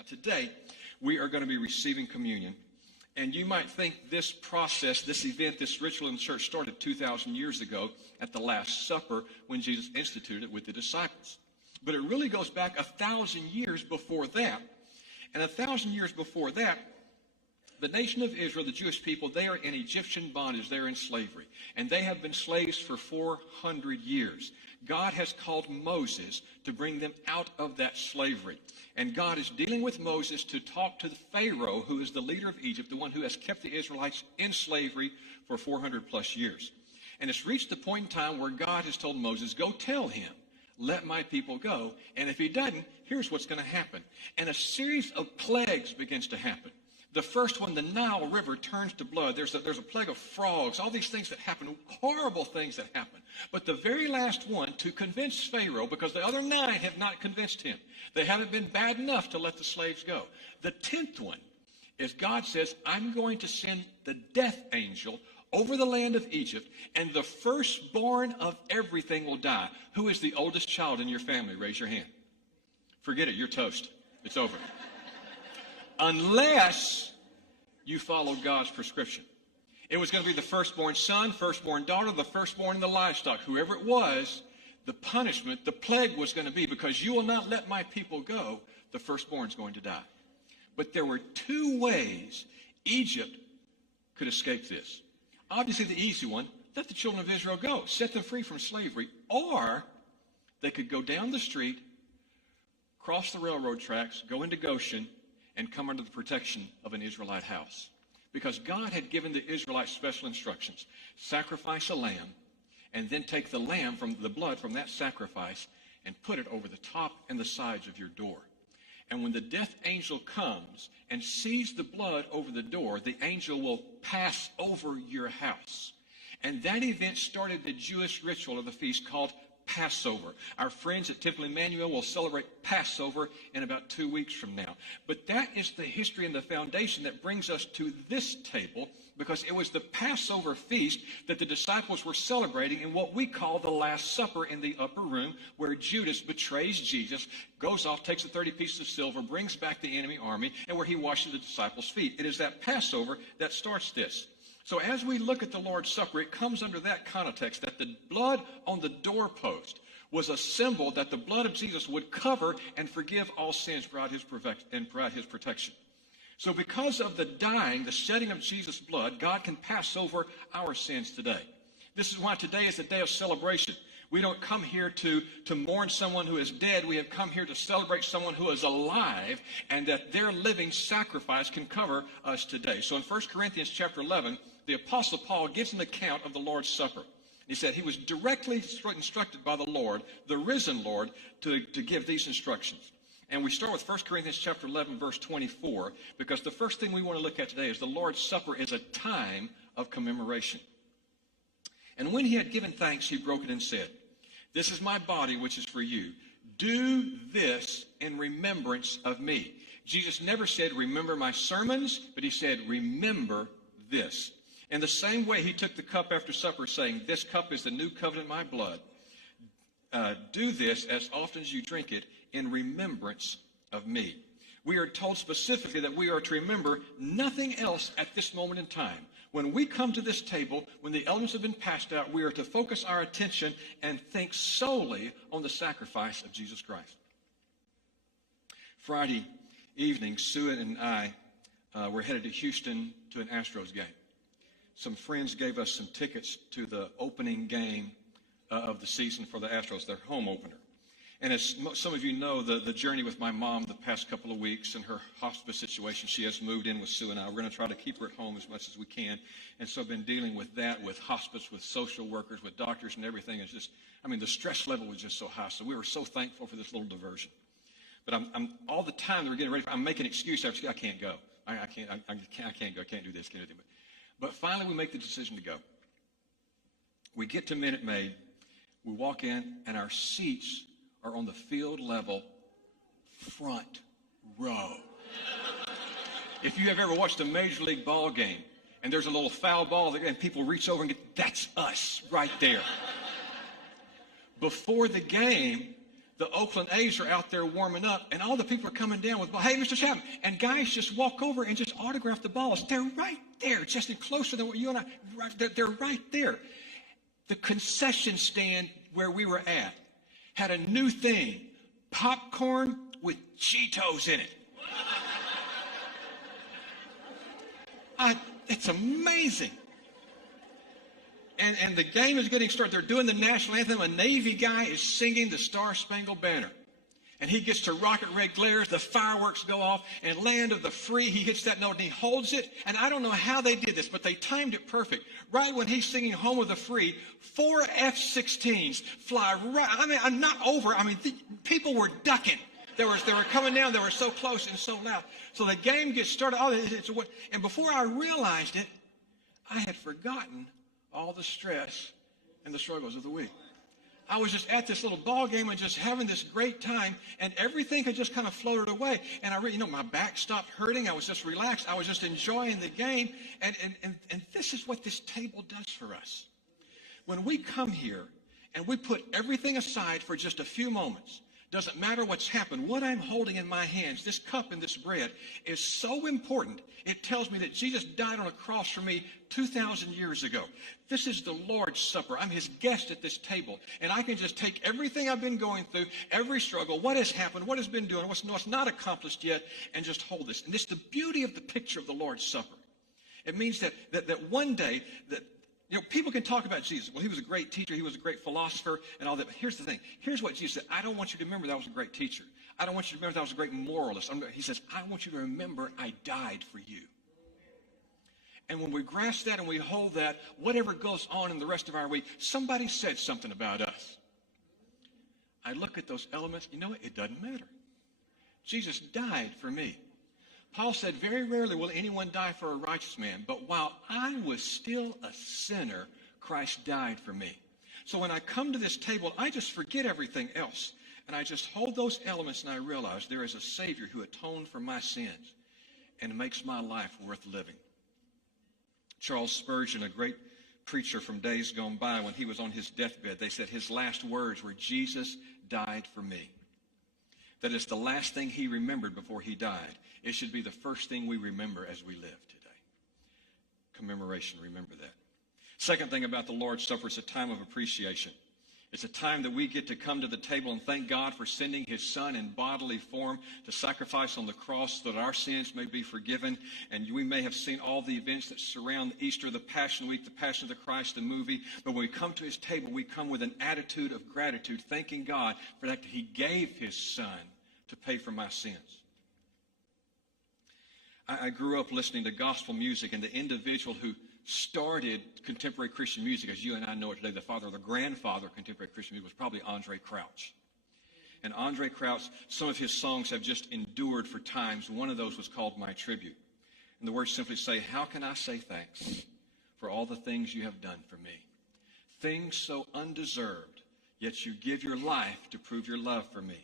Now today, we are going to be receiving communion. And you might think this process, this event, this ritual in the church started 2,000 years ago at the Last Supper when Jesus instituted it with the disciples. But it really goes back 1,000 years before that. And 1,000 years before that, the nation of Israel, the Jewish people, they are in Egyptian bondage. They're in slavery. And they have been slaves for 400 years. God has called Moses to bring them out of that slavery. And God is dealing with Moses to talk to the Pharaoh, who is the leader of Egypt, the one who has kept the Israelites in slavery for 400 plus years. And it's reached the point in time where God has told Moses, go tell him, let my people go. And if he doesn't, here's what's going to happen. And a series of plagues begins to happen. The first one, the Nile River turns to blood. There's a plague of frogs, all these things that happen, horrible things that happen. But the very last one, to convince Pharaoh, because the other 9 have not convinced him. They haven't been bad enough to let the slaves go. The 10th one is God says, I'm going to send the death angel over the land of Egypt, and the firstborn of everything will die. Who is the oldest child in your family? Raise your hand. Forget it. You're toast. It's over. Unless you follow God's prescription. It was going to be the firstborn son, firstborn daughter, the firstborn in the livestock. Whoever it was, the punishment, the plague was going to be, because you will not let my people go, the firstborn is going to die. But there were 2 ways Egypt could escape this. Obviously the easy one, let the children of Israel go, set them free from slavery. Or they could go down the street, cross the railroad tracks, go into Goshen, and come under the protection of an Israelite house. Because God had given the Israelites special instructions. Sacrifice a lamb, and then take the lamb from the blood from that sacrifice and put it over the top and the sides of your door. And when the death angel comes and sees the blood over the door, the angel will pass over your house. And that event started the Jewish ritual of the feast called Passover. Our friends at Temple Emmanuel will celebrate Passover in about 2 weeks from now. But that is the history and the foundation that brings us to this table, because it was the Passover feast that the disciples were celebrating in what we call the Last Supper in the upper room, where Judas betrays Jesus, goes off, takes the 30 pieces of silver, brings back the enemy army, and where he washes the disciples' feet. It is that Passover that starts this. So as we look at the Lord's Supper, it comes under that context that the blood on the doorpost was a symbol that the blood of Jesus would cover and forgive all sins and provide his protection. So because of the dying, the shedding of Jesus' blood, God can pass over our sins today. This is why today is a day of celebration. We don't come here to mourn someone who is dead. We have come here to celebrate someone who is alive, and that their living sacrifice can cover us today. So in 1 Corinthians chapter 11, the Apostle Paul gives an account of the Lord's Supper. He said he was directly instructed by the Lord, the risen Lord, to give these instructions. And we start with 1 Corinthians chapter 11, verse 24, because the first thing we want to look at today is the Lord's Supper is a time of commemoration. And when he had given thanks, he broke it and said, this is my body, which is for you. Do this in remembrance of me. Jesus never said, remember my sermons, but he said, remember this. In the same way, he took the cup after supper, saying, this cup is the new covenant in my blood. Do this as often as you drink it in remembrance of me. We are told specifically that we are to remember nothing else at this moment in time. When we come to this table, when the elements have been passed out, we are to focus our attention and think solely on the sacrifice of Jesus Christ. Friday evening, Sue and I were headed to Houston to an Astros game. Some friends gave us some tickets to the opening game of the season for the Astros, their home opener. And as some of you know, the journey with my mom the past couple of weeks and her hospice situation, she has moved in with Sue and I. We're going to try to keep her at home as much as we can. And so I've been dealing with that, with hospice, with social workers, with doctors and everything. It's just, the stress level was just so high. So we were so thankful for this little diversion. But I'm all the time that we're getting ready, I'm making an excuse after, I can't go. I can't go. I can't do this. Can't do that. But finally we make the decision to go. We get to Minute Maid. We walk in, and our seats are on the field level front row. If you have ever watched a Major League ball game and there's a little foul ball and people reach over and get, that's us right there. Before the game, the Oakland A's are out there warming up, and all the people are coming down with, hey, Mr. Chapman. And guys just walk over and just autograph the balls. They're right there, just closer than what you and I, they're right there. The concession stand where we were at had a new thing, popcorn with Cheetos in it. It's amazing. And the game is getting started. They're doing the national anthem. A Navy guy is singing the Star-Spangled Banner. And he gets to rocket red glares. The fireworks go off. And land of the free, he hits that note and he holds it. And I don't know how they did this, but they timed it perfect. Right when he's singing Home of the Free, 4 F-16s fly right. I mean, I'm not over. I mean, people were ducking. They were coming down. They were so close and so loud. So the game gets started. And before I realized it, I had forgotten all the stress and the struggles of the week. I was just at this little ball game and just having this great time, and everything had just kind of floated away. And my back stopped hurting. I was just relaxed. I was just enjoying the game. And this is what this table does for us. When we come here and we put everything aside for just a few moments, doesn't matter what's happened, what I'm holding in my hands, this cup and this bread, is so important. It tells me that Jesus died on a cross for me 2,000 years ago. This is the Lord's Supper. I'm his guest at this table. And I can just take everything I've been going through, every struggle, what has happened, what has been doing, what's not accomplished yet, and just hold this. And this is the beauty of the picture of the Lord's Supper. It means that one day, people can talk about Jesus. Well, he was a great teacher. He was a great philosopher and all that. But here's the thing. Here's what Jesus said. I don't want you to remember that I was a great teacher. I don't want you to remember that I was a great moralist. He says, I want you to remember I died for you. And when we grasp that and we hold that, whatever goes on in the rest of our week, somebody said something about us. I look at those elements. You know what? It doesn't matter. Jesus died for me. Paul said, very rarely will anyone die for a righteous man, but while I was still a sinner, Christ died for me. So when I come to this table, I just forget everything else, and I just hold those elements, and I realize there is a Savior who atoned for my sins and makes my life worth living. Charles Spurgeon, a great preacher from days gone by, when he was on his deathbed, they said his last words were, Jesus died for me. That is the last thing he remembered before he died. It should be the first thing we remember as we live today. Commemoration, remember that. Second thing about the Lord's Supper, it's a time of appreciation. It's a time that we get to come to the table and thank God for sending his Son in bodily form to sacrifice on the cross so that our sins may be forgiven. And we may have seen all the events that surround Easter, the Passion Week, the Passion of the Christ, the movie. But when we come to his table, we come with an attitude of gratitude, thanking God for that he gave his Son to pay for my sins. I grew up listening to gospel music, and the individual who started contemporary Christian music, as you and I know it today, the father or the grandfather of contemporary Christian music was probably Andre Crouch. And Andre Crouch, some of his songs have just endured for times. One of those was called My Tribute. And the words simply say, how can I say thanks for all the things you have done for me? Things so undeserved, yet you give your life to prove your love for me.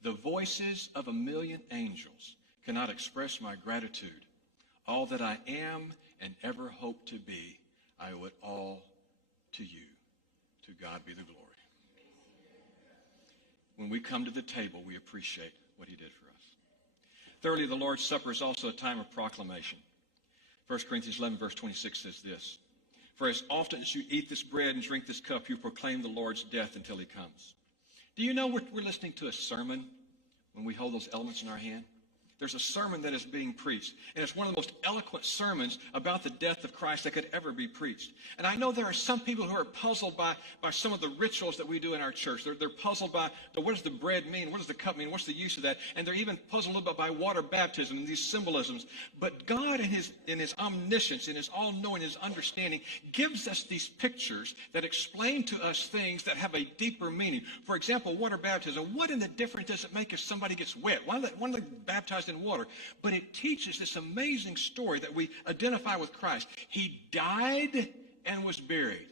The voices of a million angels cannot express my gratitude. All that I am and ever hope to be, I owe it all to you. To God be the glory. When we come to the table, we appreciate what he did for us. Thirdly, the Lord's Supper is also a time of proclamation. 1 Corinthians 11, verse 26 says this, for as often as you eat this bread and drink this cup, you proclaim the Lord's death until he comes. Do you know we're listening to a sermon when we hold those elements in our hand? There's a sermon that is being preached, and it's one of the most eloquent sermons about the death of Christ that could ever be preached. And I know there are some people who are puzzled by some of the rituals that we do in our church. They're puzzled by what does the bread mean? What does the cup mean? What's the use of that? And they're even puzzled a little bit by water baptism and these symbolisms. But God in his omniscience, in his all-knowing, his understanding, gives us these pictures that explain to us things that have a deeper meaning. For example, water baptism. What in the difference does it make if somebody gets wet? Why are they baptized in water? But it teaches this amazing story that we identify with Christ. He died and was buried.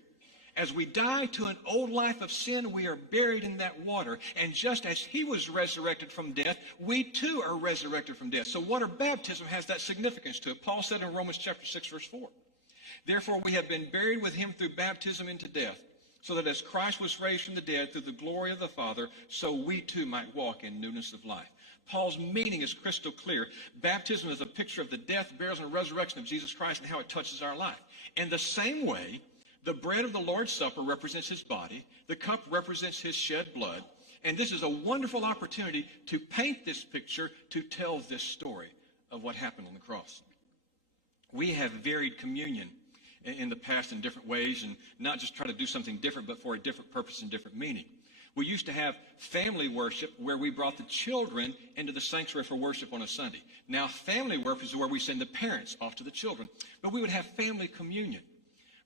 As we die to an old life of sin, we are buried in that water. And just as he was resurrected from death, we too are resurrected from death. So water baptism has that significance to it. Paul said in Romans chapter 6, verse 4, therefore we have been buried with him through baptism into death, so that as Christ was raised from the dead through the glory of the Father, so we too might walk in newness of life. Paul's meaning is crystal clear. Baptism is a picture of the death, burial, and resurrection of Jesus Christ and how it touches our life. In the same way, the bread of the Lord's Supper represents his body, the cup represents his shed blood, and this is a wonderful opportunity to paint this picture, to tell this story of what happened on the cross. We have varied communion in the past in different ways, and not just try to do something different, but for a different purpose and different meaning. We used to have family worship where we brought the children into the sanctuary for worship on a Sunday. Now family worship is where we send the parents off to the children. But we would have family communion.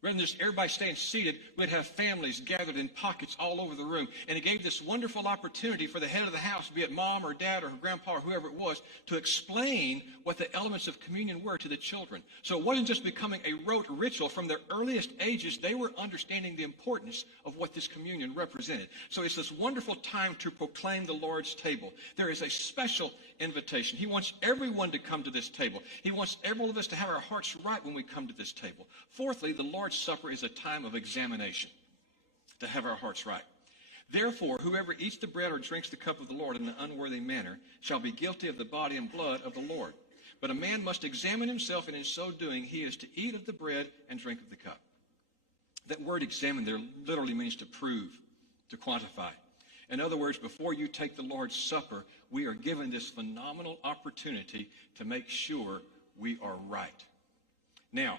Rather than just everybody staying seated, we'd have families gathered in pockets all over the room. And it gave this wonderful opportunity for the head of the house, be it mom or dad or grandpa or whoever it was, to explain what the elements of communion were to the children. So it wasn't just becoming a rote ritual. From their earliest ages, they were understanding the importance of what this communion represented. So it's this wonderful time to proclaim the Lord's table. There is a special invitation. He wants everyone to come to this table. He wants every one of us to have our hearts right when we come to this table. Fourthly, the Lord's Supper is a time of examination, to have our hearts right. Therefore, whoever eats the bread or drinks the cup of the Lord in an unworthy manner shall be guilty of the body and blood of the Lord. But a man must examine himself, and in so doing he is to eat of the bread and drink of the cup. That word examine there literally means to prove, to quantify. In other words, before you take the Lord's Supper, we are given this phenomenal opportunity to make sure we are right. Now,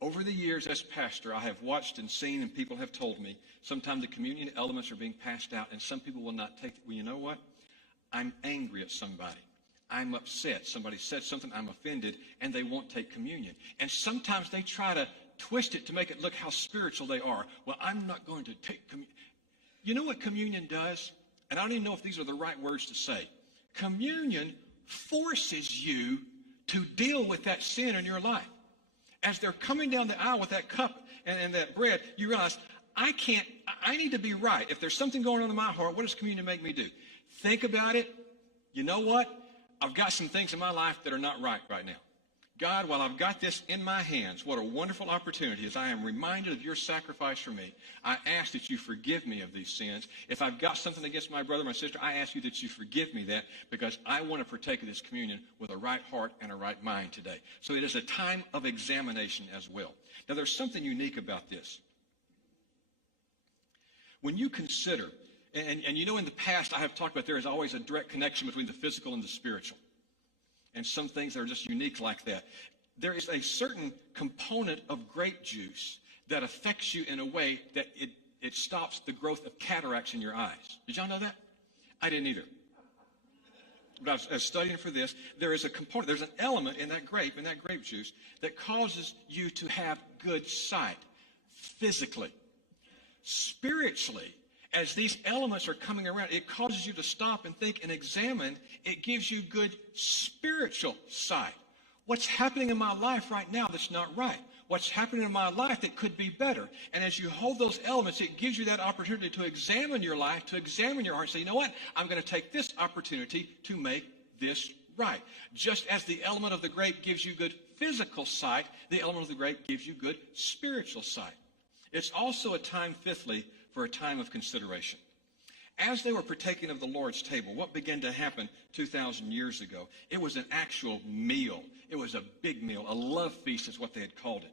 over the years as pastor, I have watched and seen, and people have told me, sometimes the communion elements are being passed out, and some people will not take it. Well, you know what? I'm angry at somebody. I'm upset. Somebody said something, I'm offended, and they won't take communion. And sometimes they try to twist it to make it look how spiritual they are. Well, I'm not going to take communion. You know what communion does? And I don't even know if these are the right words to say. Communion forces you to deal with that sin in your life. As they're coming down the aisle with that cup and that bread, you realize, I need to be right. If there's something going on in my heart, what does communion make me do? Think about it. You know what? I've got some things in my life that are not right now. God, while I've got this in my hands, what a wonderful opportunity as I am reminded of your sacrifice for me. I ask that you forgive me of these sins. If I've got something against my brother, my sister, I ask you that you forgive me that, because I want to partake of this communion with a right heart and a right mind today. So it is a time of examination as well. Now, there's something unique about this. When you consider, and you know in the past I have talked about there is always a direct connection between the physical and the spiritual. And some things are just unique like that. There is a certain component of grape juice that affects you in a way that it stops the growth of cataracts in your eyes. Did y'all know that? I didn't either. But I was studying for this. There is a component, there's an element in that grape juice, that causes you to have good sight physically. Spiritually, as these elements are coming around, it causes you to stop and think and examine. It gives you good spiritual sight. What's happening in my life right now that's not right? What's happening in my life that could be better? And as you hold those elements, it gives you that opportunity to examine your life, to examine your heart, and say, you know what? I'm going to take this opportunity to make this right. Just as the element of the grape gives you good physical sight, the element of the grape gives you good spiritual sight. It's also a time, fifthly, for a time of consideration. As they were partaking of the Lord's table, what began to happen 2,000 years ago? It was an actual meal. It was a big meal. A love feast is what they had called it.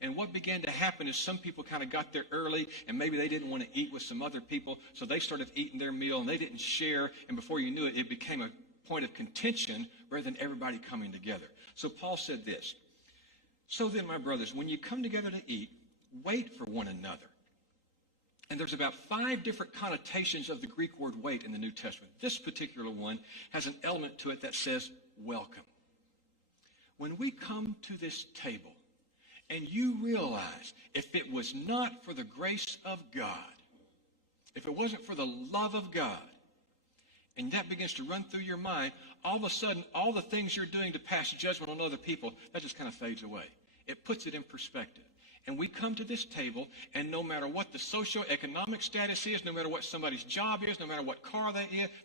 And what began to happen is some people kind of got there early, and maybe they didn't want to eat with some other people, so they started eating their meal, and they didn't share, and before you knew it, it became a point of contention rather than everybody coming together. So Paul said this, "So then, my brothers, when you come together to eat, wait for one another." And there's about 5 different connotations of the Greek word wait in the New Testament. This particular one has an element to it that says welcome. When we come to this table and you realize if it was not for the grace of God, if it wasn't for the love of God, and that begins to run through your mind, all of a sudden, all the things you're doing to pass judgment on other people, that just kind of fades away. It puts it in perspective. And we come to this table, and no matter what the socioeconomic status is, no matter what somebody's job is, no matter what car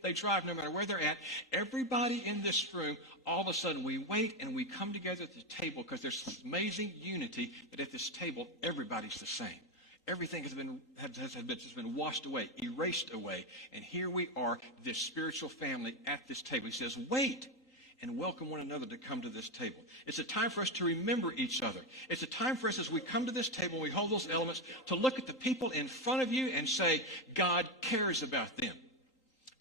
they drive, no matter where they're at, everybody in this room, all of a sudden we wait and we come together at the table because there's this amazing unity that at this table, everybody's the same. Everything has been washed away, erased away. And here we are, this spiritual family at this table. He says, wait and welcome one another to come to this table. It's a time for us to remember each other. It's a time for us as we come to this table, we hold those elements, to look at the people in front of you and say, God cares about them.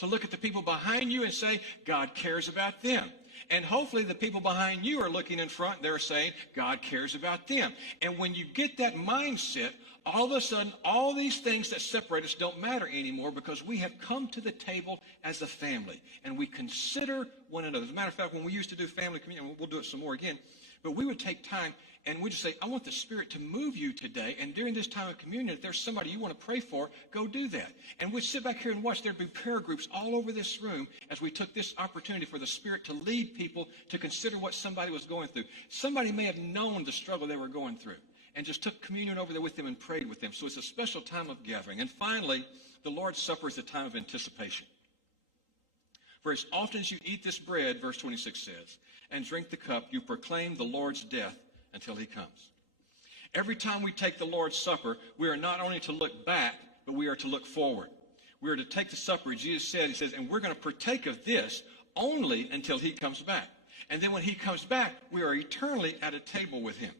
To look at the people behind you and say, God cares about them. And hopefully the people behind you are looking in front, they're saying, God cares about them. And when you get that mindset, all of a sudden, all these things that separate us don't matter anymore, because we have come to the table as a family, and we consider one another. As a matter of fact, when we used to do family communion, we'll do it some more again, but we would take time and we'd just say, I want the Spirit to move you today, and during this time of communion, if there's somebody you want to pray for, go do that. And we'd sit back here and watch. There'd be prayer groups all over this room as we took this opportunity for the Spirit to lead people to consider what somebody was going through. Somebody may have known the struggle they were going through and just took communion over there with them and prayed with them. So it's a special time of gathering. And finally, the Lord's Supper is a time of anticipation. For as often as you eat this bread, verse 26 says, and drink the cup, you proclaim the Lord's death until he comes. Every time we take the Lord's Supper, we are not only to look back, but we are to look forward. We are to take the supper, Jesus said, he says, and we're going to partake of this only until he comes back. And then when he comes back, we are eternally at a table with him.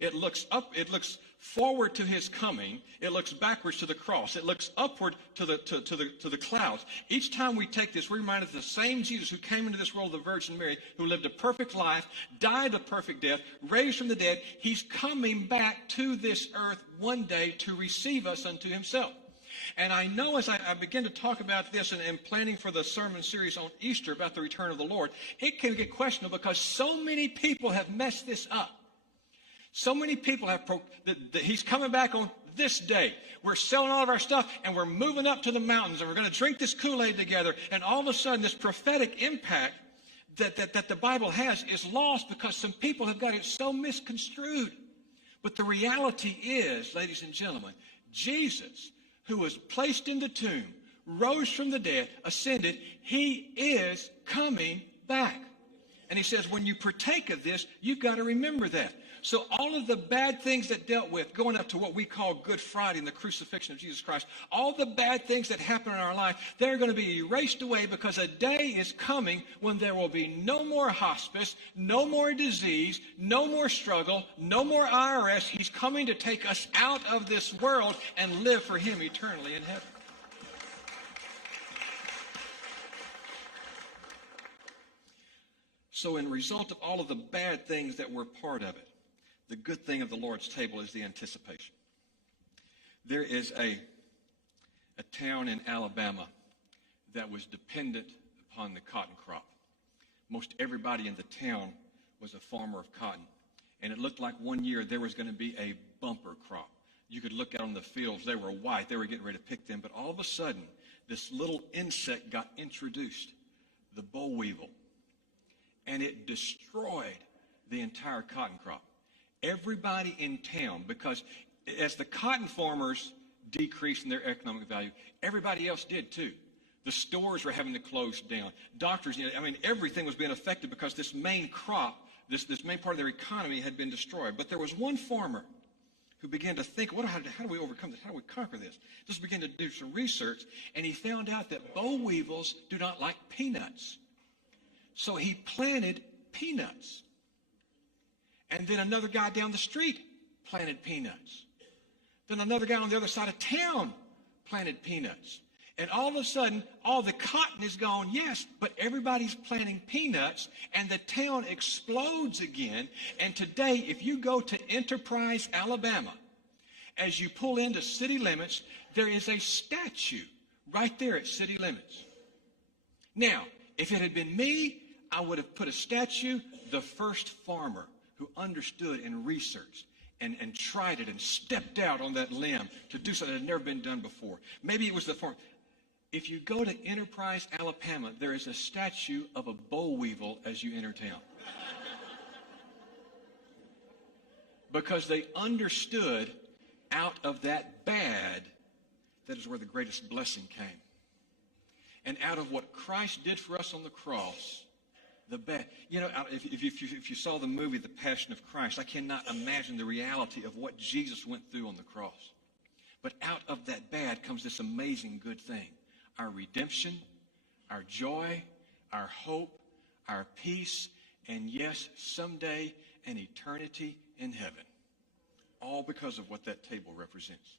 It looks up, it looks forward to his coming. It looks backwards to the cross. It looks upward to the clouds. Each time we take this, we're reminded of the same Jesus who came into this world of the Virgin Mary, who lived a perfect life, died a perfect death, raised from the dead. He's coming back to this earth one day to receive us unto himself. And I know as I begin to talk about this and planning for the sermon series on Easter about the return of the Lord, it can get questionable because so many people have messed this up. So many people have, he's coming back on this day. We're selling all of our stuff and we're moving up to the mountains and we're going to drink this Kool-Aid together. And all of a sudden this prophetic impact that the Bible has is lost because some people have got it so misconstrued. But the reality is, ladies and gentlemen, Jesus, who was placed in the tomb, rose from the dead, ascended, he is coming back. And he says, when you partake of this, you've got to remember that. So all of the bad things that dealt with going up to what we call Good Friday and the crucifixion of Jesus Christ, all the bad things that happen in our life, they're going to be erased away because a day is coming when there will be no more hospice, no more disease, no more struggle, no more IRS. He's coming to take us out of this world and live for him eternally in heaven. So in result of all of the bad things that were part of it, the good thing of the Lord's table is the anticipation. There is a town in Alabama that was dependent upon the cotton crop. Most everybody in the town was a farmer of cotton. And it looked like one year there was going to be a bumper crop. You could look out on the fields. They were white. They were getting ready to pick them. But all of a sudden, this little insect got introduced, the boll weevil. And it destroyed the entire cotton crop. Everybody in town, because as the cotton farmers decreased in their economic value, everybody else did too. The stores were having to close down. Doctors, everything was being affected because this main crop, this main part of their economy had been destroyed. But there was one farmer who began to think, how do we overcome this? How do we conquer this? Just began to do some research, and he found out that boll weevils do not like peanuts. So he planted peanuts. And then another guy down the street planted peanuts. Then another guy on the other side of town planted peanuts. And all of a sudden, all the cotton is gone, yes, but everybody's planting peanuts, and the town explodes again. And today, if you go to Enterprise, Alabama, as you pull into city limits, there is a statue right there at city limits. Now, if it had been me, I would have put a statue, the first farmer who understood and researched and tried it and stepped out on that limb to do something that had never been done before. Maybe it was the farmer. If you go to Enterprise, Alabama, there is a statue of a boll weevil as you enter town. Because they understood out of that bad, that is where the greatest blessing came. And out of what Christ did for us on the cross, the bad. If you saw the movie The Passion of Christ, I cannot imagine the reality of what Jesus went through on the cross. But out of that bad comes this amazing good thing. Our redemption, our joy, our hope, our peace, and yes, someday an eternity in heaven. All because of what that table represents.